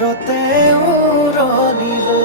ওচৰতে উৰণিলো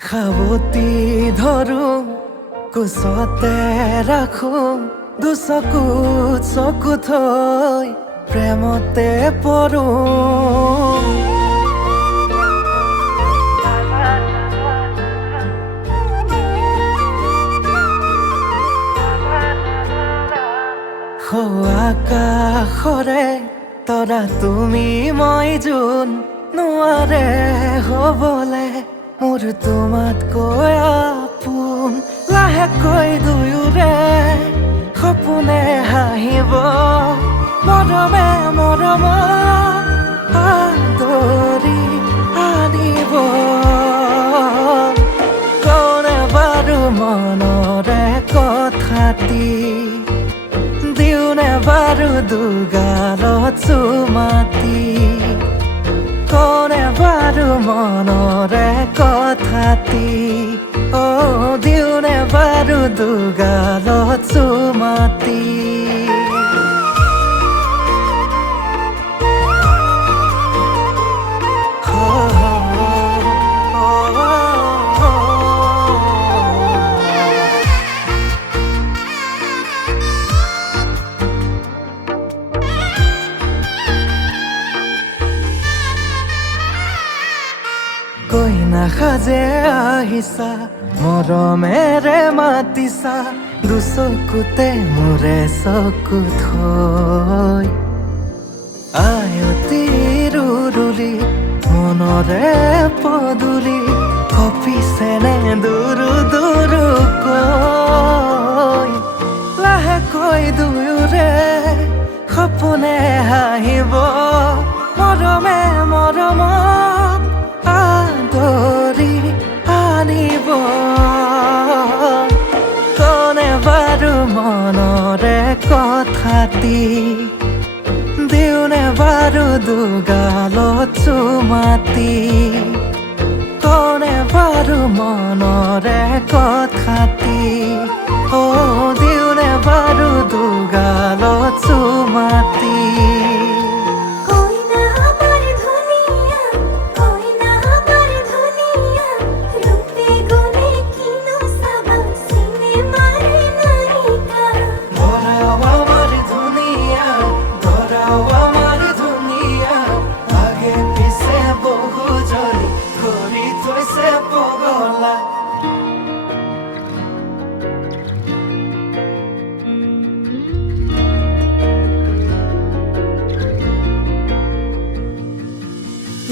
সাৱতি ধৰো কোচতে ৰাখো দুচকুত চকু থৈ প্ৰেমতে পৰো আকাশৰে তৰা তুমি মই যোন নোৱাৰে হ'বলে মোৰ তোমাতকৈ আপোন লাহেকৈ দুয়োৰে সপোনে হাঁহিব মৰমে মৰম আদৰি আনিব কোনে বাৰু মনৰে কথাটি দিওনে বাৰু দুগালত চুমাতি কোনে বাৰু মনৰে কথাটি দিওনে বাৰু দুগালত চুমাতি কৈ নাসাজে আহিছা মৰমেৰে মাতিছা দুচকুতে মোৰে চকু থৈ আয়তি ৰুৰুলি মনৰে পদুলি কপিছেনে দুৰু দুৰুকৈ লাহেকৈ দুয়োৰে সপোনে হাঁহিব মৰমে মৰমক আদৰি আনিব কোনে বাৰু মনৰে কথাটি দিওনে বাৰু দুগালত চুমাতি কোনে বাৰু মনৰে কথাটি দিওনে বাৰু দুগালত চুমাতি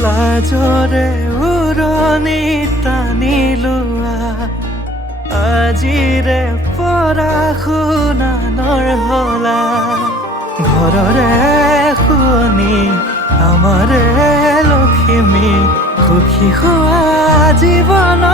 লাজৰে উৰণি টানি লোৱা আজিৰে পৰা শুনানৰ হলা ঘৰৰে শুনি আমাৰে লখিমী সুখী হোৱা জীৱন